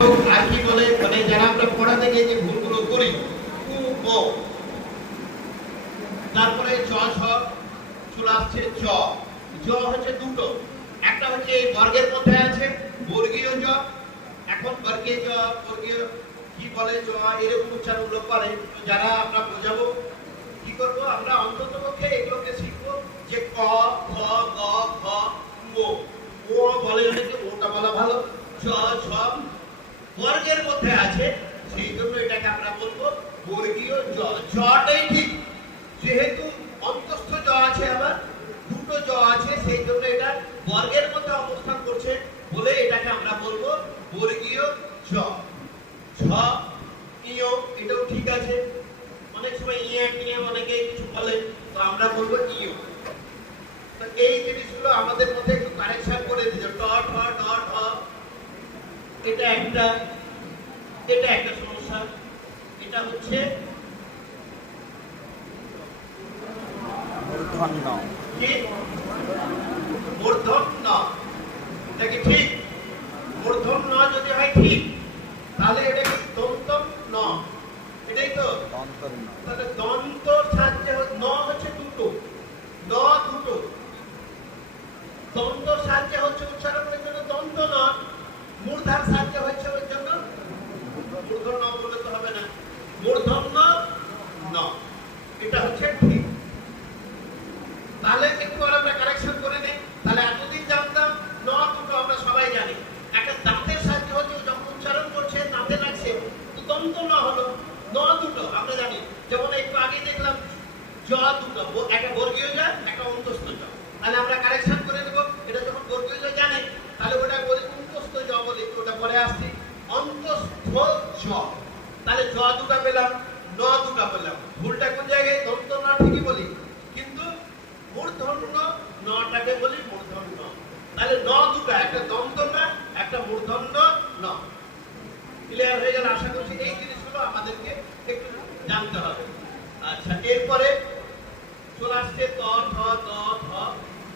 আর কি বলে মানে যারা আমরা পড়া থেকে যে ভুলগুলো করি তারপরে চ ছ চলে আসছে চ জ হচ্ছে দুটো, একটা হচ্ছে এই বর্গের মধ্যে আছে বর্গীয় জ, এখন বর্গীয় জ বর্গীয় কি বলে জ এরকম উচ্চারণগুলো করে। যারা আমরা বোঝাবো কি করব, আমরা অন্তত পক্ষে এগুলোকে শিখবো যে ক খ গ ঘ ও ও বলে অনেকে ওটা বলা ভালো, ছ ছ বর্গের মধ্যে আছে সেই জন্য এটাকে আমরা বলবো বর্গীয় জ। জটাই ঠিক, যেহেতু অন্তস্থ জ আছে আবার দুটো জ আছে সেই জন্য এটা বর্গের মধ্যে অবস্থান করছে বলে এটাকে আমরা বলবো বর্গীয় জ। ছ ইয় এটাও ঠিক আছে, অনেক সময় ইয়ে নিয়ে অনেকে কিছু বলে তো আমরা বলবো ইয়। তো এই জিনিসগুলো আমাদের মধ্যে একটু কারেকশন করে দিতে ট ঠ ড ঢ, এটা একটা সমস্যা। এটা হচ্ছে মূর্ধন্য কি মূর্ধন্য, এটা কি ঠিক? মূর্ধন্য যদি হয় ঠিক তাহলে এটা কি দন্ত ন, এটাই তো দন্তন্য। তাহলে দন্ত সাহায্যে ন হচ্ছে দুটো, ন দুটো, দন্ত সাহায্যে হচ্ছে উচ্চারণের জন্য দন্ত ন, মূর্ধার সাহায্যে হচ্ছে ওই জন্য মূর্ধন্য বলে তো হবে না, মূর্ধন্য ন, এটা হচ্ছে ঠিক। তাহলে একটু আমরা কারেকশন করে নেই। তাহলে এতদিন জানতাম ন দুটো, আমরা সবাই জানি একটা দাঁতের সাহায্যে হচ্ছে যখন উচ্চারণ করছে দাঁতে লাগছে তো দন্ত ন হলো, ন দুটো আমরা জানি। যেমন একটু আগে দেখলাম জ দুটো, একটা বর্গীয় জ একটা অন্তস্থ জ, তাহলে আমরা কারেকশন করে দেব। এটা যখন বর্গীয় জ জানে তাহলে ওটা বলি অন্তস্থ জ বলি, ওটা পরে আসছি অন্তস্থ জ। তাহলে জ দুটো পেলাম, ন দুটো পেলাম, ভুলটা কোন জায়গায়? দন্ত ন ঠিকই বলি কিন্তু মূর্ধন্য নটাকে বলি মূর্ধন্য। তাহলে ন দুটো, একটা দন্ত না একটা মূর্ধন্য ন। ক্লিয়ার হয়ে গেল? আশা করছি এই জিনিসগুলো আমাদেরকে একটু জানতে হবে। আচ্ছা, এরপরে চলে আসছে ত ঠ ত থ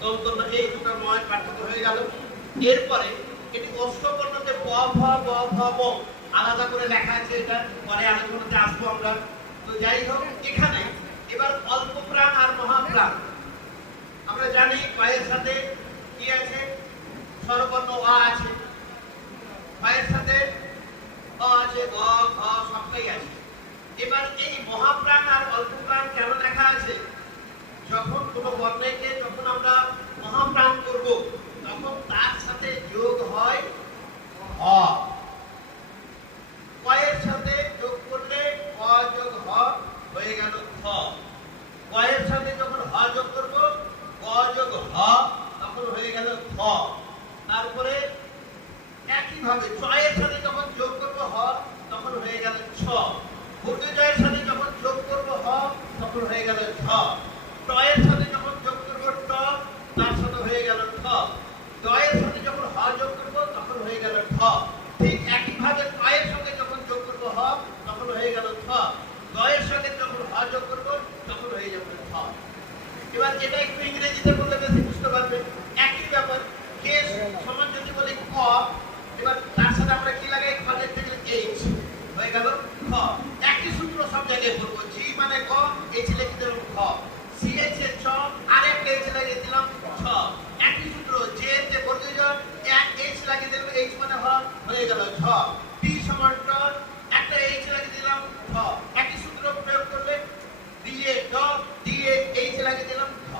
দন্ত ন, এই দুটো নয় পার্থক্য হয়ে গেল। এরপরে এটি অষ্টবর্ণতে প ফ ব ফ ম আলাদা করে লেখা আছে, এটা পরে আলোচনাতে আসবো আমরা। তো যাই হোক, এখানে এবার অল্প প্রাণ আর মহাপ্রাণ। আমরা জানি পায়ের সাথে কি আছে? স্বরবর্ণ আ আছে, পায়ের সাথে অ আছে, গ ঘ সবটাই আছে। এবার এই মহাপ্রাণ আর অল্প প্রাণ কেন লেখা আছে? যখন কোনো বর্ণকে যখন আমরা মহাপ্রাণ করব তখন তার সাথে যোগ হয় হ, কয়ের সাথে যোগ করলে ক যোগ হ হয়ে গেল খ, কয়ের সাথে যখন হ যোগ করব ক যোগ হ তখন হয়ে গেল খ। তারপরে একইভাবে জয়ের সাথে যখন যোগ করব হ তখন হয়ে গেল ছ, জয়ের সাথে যখন যোগ করব হ তখন হয়ে গেল ঝ, টয়ের সাথে যখন যোগ করব ট তার সাথে হয়ে গেল ঠ, জয়ের সাথে যখন হ যোগ করব তখন হয়ে গেল ঠ। ঠিক একইভাবে টয়ের সঙ্গে যখন যোগ করব হ তখন হয়ে গেল ঠ, জয়ের সঙ্গে যখন হ যোগ করব তখন হয়ে যাবে ঠ। এবার এটা একটু ইংরেজিতে বললে বেশি বুঝতে পারবে। একই ব্যাপার, কে সমান যদি বলি ক, এবার তার সাথে আমরা কি লাগাই? খ লিখতে গেলে এইচ হয়ে গেল খ। একই সূত্র সব জায়গায় বলবো, জি মানে ক, এইচ লিখে দিলাম খ, সি এইচ এর ছ, আরেকটা এইচ লাগিয়ে দিলাম ছ। একই সূত্র, জে তে বর্গীয় জ, এক এইচ লাগিয়ে দিলাম এইচ মানে হ হয়ে গেল ঝ, টি সমান ট, একটা এইচ লাগিয়ে দিলাম ঠ। একই সূত্র প্রয়োগ করলে দিয়ে ড, দিয়ে এইচ লাগিয়ে দিলাম ঠ।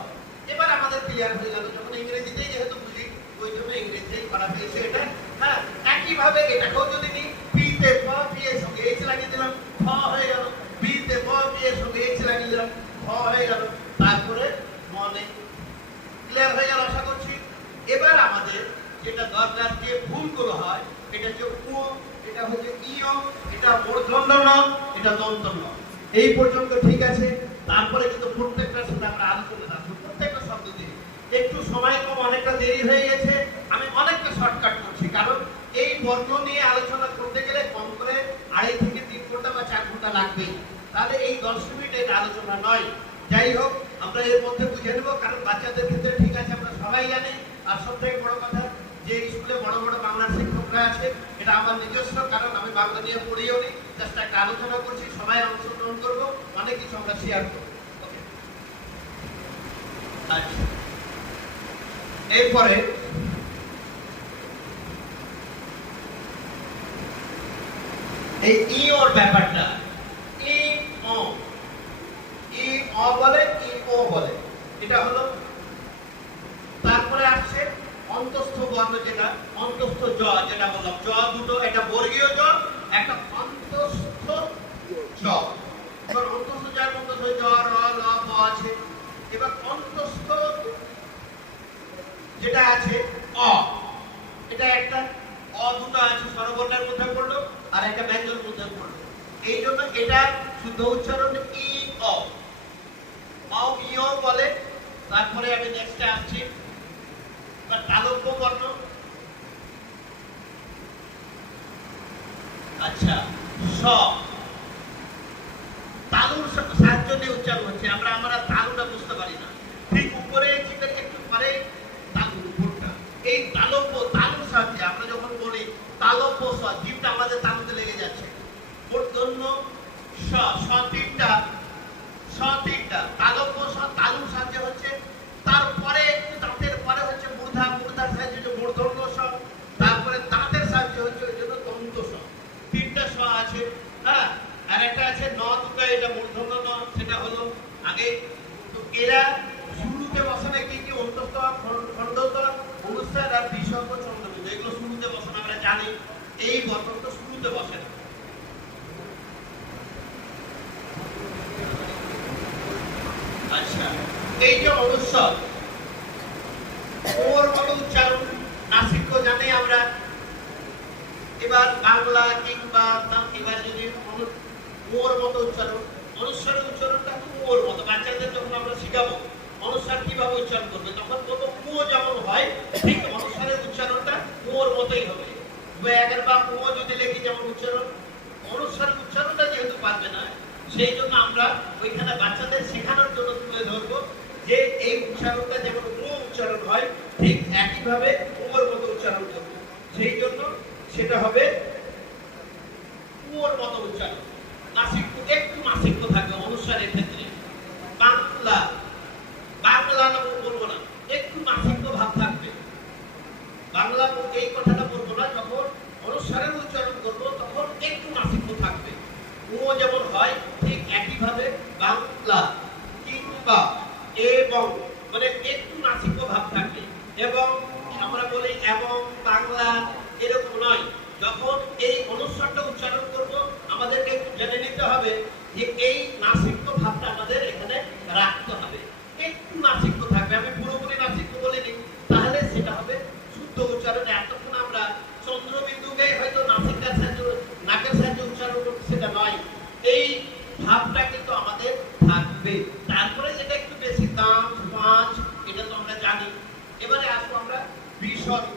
এবার আমাদের ক্লিয়ার হয়ে গেল। যখন ইংরেজিতেই যেহেতু বুঝি ওই জন্য ইংরেজিতেই করা হয়েছে এটা। হ্যাঁ, একইভাবে এটাকেও যদি নিই, পি তে প, পি এর সঙ্গে এইচ লাগিয়ে দিলাম ঠ হয়ে গেল, বি তে প, পি এর সঙ্গে এইচ লাগিয়ে দিলাম ঠ হয়ে গেল, তারপরে মনে। ক্লিয়ার হয়ে গেল আশা করছি। এবার আমাদের যেটা দরকার, যে ভুলগুলো হয় এটা হচ্ছে উ, এটা হচ্ছে ইয়, এটা মূর্ধন্য ন, এটা দন্ত ন, এই পর্যন্ত ঠিক আছে। তারপরে কিন্তু প্রত্যেকটার সাথে আমরা আলোচনা রাখবো, প্রত্যেকটা শব্দ দিয়ে। একটু সময় কম, অনেকটা দেরি হয়ে গেছে, আমি অনেকটা শর্টকাট করছি, কারণ এই বর্ণ নিয়ে আলোচনা করতে গেলে কম করে 2.5 থেকে 3 ঘন্টা বা 4 ঘন্টা লাগবেই। তাহলে এই 10 মিনিটের আলোচনা নয়। যাই হোক, আমরা এর মধ্যে বুঝে নেব, কারণ বাচ্চাদের ক্ষেত্রে ঠিক আছে আমরা সবাই জানি। আর সবথেকে বড় কথা, যে স্কুলে বড় বড় বাংলার শিক্ষকরা আছে, এটা আমার নিজস্ব, কারণ আমি বাংলা নিয়ে পড়িও নি, জাস্ট একটা আলোচনা করছি, সবাই অংশগ্রহণ করবো, অনেক কিছু আমরা শেয়ার করবো। আচ্ছা, এরপরে এই ই ওর ব্যাপারটা, ই ও, ই অ বলে, ই ও বলে, এটা হলো। তারপরে আসছে অন্তস্থ বর্ণ, যেটা অন্তস্থ জ, যেটা বললাম জ দুটো, এটা বর্গীয় জ, একটা অন্তস্থ জ। এবার অন্তস্থ যার মধ্যে জ, র, ল, প আছে। এবার অন্তস্থ যেটা আছে অ, এটা একটা অ দুটো আছে, স্বরবর্ণের মধ্যে পড়লো আর একটা ব্যঞ্জনের মধ্যে পড়লো, এই জন্য এটা শুদ্ধ উচ্চারণ ই অ, অ ই অ বলে। তারপরে আমি নেক্সটে আসছি তালব্য বর্ণ। আচ্ছা, স, তালুর সাহায্য দিয়ে উচ্চারণ হচ্ছে, আমরা তালুটা বুঝতে পারি না, ঠিক উপরে জিভের একটু পরে তালুর উপরটা, এই তালব্য, তালুর সাহায্যে আমরা যখন বলি তালব্য স, জিভটা আমাদের তালুতে লেগে যাচ্ছে। মূর্ধন্য স, স তিনটা, স তিনটা, তালব্য স তালুর সাহায্যে হচ্ছে, তারপরে একটু দাঁতের পরে হচ্ছে মূর্ধা, মূর্ধার সাহায্যে মূর্ধন্য স, তারপরে দাঁতের সাহায্যে হচ্ছে ওই জন্য দন্ত স, তিনটা স আছে। হ্যাঁ, আর একটা আছে ন দুটো, এটা মূর্ধন্য ন, সেটা হলো আগে। তো এরা শুরুতে বসে না কি কি, অন্তস্থ, খণ্ডত, অনুচ্ছেদ আর বিসর্গ, চন্দ্রবিন্দু, এগুলো শুরুতে বসে না, আমরা জানি। এই বর্ণ তো শুরুতে বসে না। আচ্ছা, এই যে অনুচ্ছেদ, ওর মতো উচ্চারণ, নাসিক্য জানি আমরা। এবার বাংলা কিংবা এবার যদি ওর মতো উচ্চারণ, অনুস্বারের উচ্চারণটা ওর মতো, বাচ্চাদের যখন আমরা শিখাবো অনুস্বার কিভাবে উচ্চারণ করবে, তখন বলবো ও যেমন হয় ঠিক অনুস্বারের উচ্চারণটা ওর মতোই হবে। একের বা ও যদি লিখি যেমন উচ্চারণ, অনুস্বারের উচ্চারণটা যেহেতু পারবে না, সেই জন্য আমরা ওইখানে বাচ্চাদের শেখানোর জন্য তুলে ধরবো যে এই উচ্চারণটা যেমন ও উচ্চারণ হয় ঠিক একইভাবে ওর মতো উচ্চারণ করবো, সেই জন্য সেটা হবে ওর মতো উচ্চারণ। নাসিক্য, একটু নাসিক্য থাকবে অনুস্বারের ক্ষেত্রে। বাংলা, বাংলা না বলবো না, একটু নাসিক্য ভাব থাকবে। বাংলা এই কথাটা বলবো না, যখন অনুস্বারের উচ্চারণ করবো তখন একটু নাসিক্য থাকবে। ও যেমন হয় ঠিক একইভাবে বাংলা কিংবা এবং, মানে একটু নাসিক্য ভাব থাকবে। এবং আমরা বলি এবং বাংলা, এরকম নয়। যখন এই অনুস্বারটা উচ্চারণ করব আমাদেরকে একটু জেনে নিতে হবে যে এই নাসিক্য ভাবটা আমাদের এখানে রাখতে হবে, একটু নাসিক্য থাকবে। আমি পুরোপুরি নাসিক্য বলিনি, তাহলে সেটা হবে শুদ্ধ উচ্চারণ। এতক্ষণ আমরা চন্দ্রবিন্দুকে হয়তো নাসিকার সাহায্যে, নাকের সাহায্যে উচ্চারণ করছি, সেটা নয়। এই ভাবটা কিন্তু আমাদের থাকবে। তারপরে যেটা একটু বেশি দাম, পাঁচ, এটা তো আমরা জানি। এবারে আসবো আমরা বিসর্গ।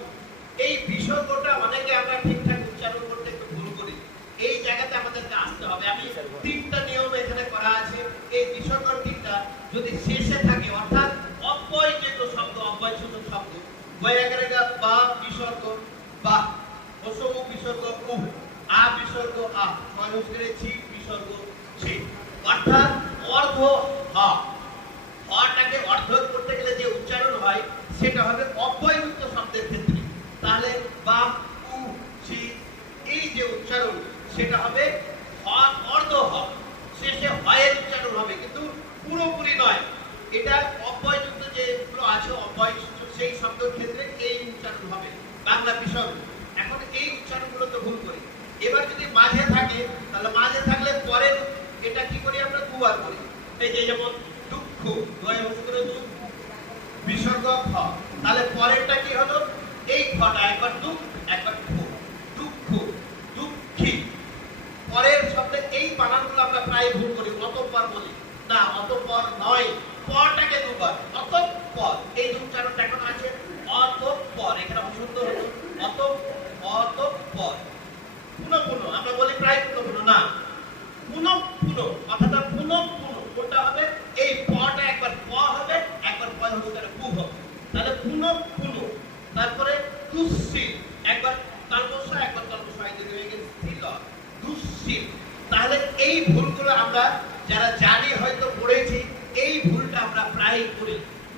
এই বিসর্গটা অনেকে আমরা ঠিকঠাক উচ্চারণ করতে একটু ভুল করি, এই জায়গাতে আমাদেরকে আসতে হবে। আমি তিনটা নিয়ম এখানে করা আছে। এই বিসর্গ তিনটা যদি শেষে থাকে, অর্থাৎ অব্যয় যেগুলো শব্দ, অব্যয় সূচক শব্দ, বয়াগরেগা বা বিসর্গ, বা অসমু বিসর্গ উ, আ বিসর্গ আ, ছয়স্করে ছি বিসর্গ ছি, অর্থাৎ অর্ধ হ, হটাকে অর্ধ করতে গেলে যে উচ্চারণ হয় সেটা হবে অব্যয়যুক্ত শব্দের ক্ষেত্রে। তাহলে বা উ ছি, এই যে উচ্চারণ সেটা হবে অর্ধ হ, শেষে হয়ের উচ্চারণ হবে, কিন্তু পুরোপুরি নয়। এটা অব্যয়যুক্ত যেগুলো আছে, অব্যয়যুক্ত সেই শব্দের ক্ষেত্রে এই উচ্চারণ হবে বাংলা বিসর্গ। এখন এই উচ্চারণগুলো তো ভুল করি। এবার যদি মাঝে থাকে, তাহলে মাঝে থাকলে পরের এটা কি করি আমরা, দুবার করি। এই যে যেমন দুঃখ, দুঃখ বিসর্গ খ, তাহলে পরেরটা কি হলো, এই খটা একবার দুঃখ একবার খু, দুঃখ, দুঃখী। পরের শব্দে এই বানানগুলো আমরা প্রায় ভুল করি, অতঃপর বলি না, অতঃপর নয়, পরটাকে দুবার, অতঃপর। এই উচ্চারণটা এখন আছে অতঃপর, এখানে অশুদ্ধ হলো অতঃপর। পুনঃ পুনঃ আমরা বলি প্রায় পুনঃ পুনঃ, না, পুনঃ পুনঃ, অর্থাৎ পুনঃ পুনঃ কোনটা হবে, এই পটা একবার প হবে, একবার প হচ্ছে পু হবে, তাহলে পুনঃ পুনঃ। তারপরে খ, দুশ্চিল, একবার তালবসা একবার তালবসা হয়ে গেছে স্থির ল, দুশ্চিল। তাহলে এই ভুলগুলো আমরা যারা জানি হয়তো পড়েছি, এই ভুলটা আমরা প্রায় করি।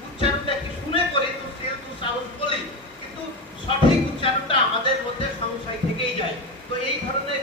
উচ্চারণটা কি শুনে করি, দুশ্চিল দুঃসাহস বলি, কিন্তু সঠিক উচ্চারণটা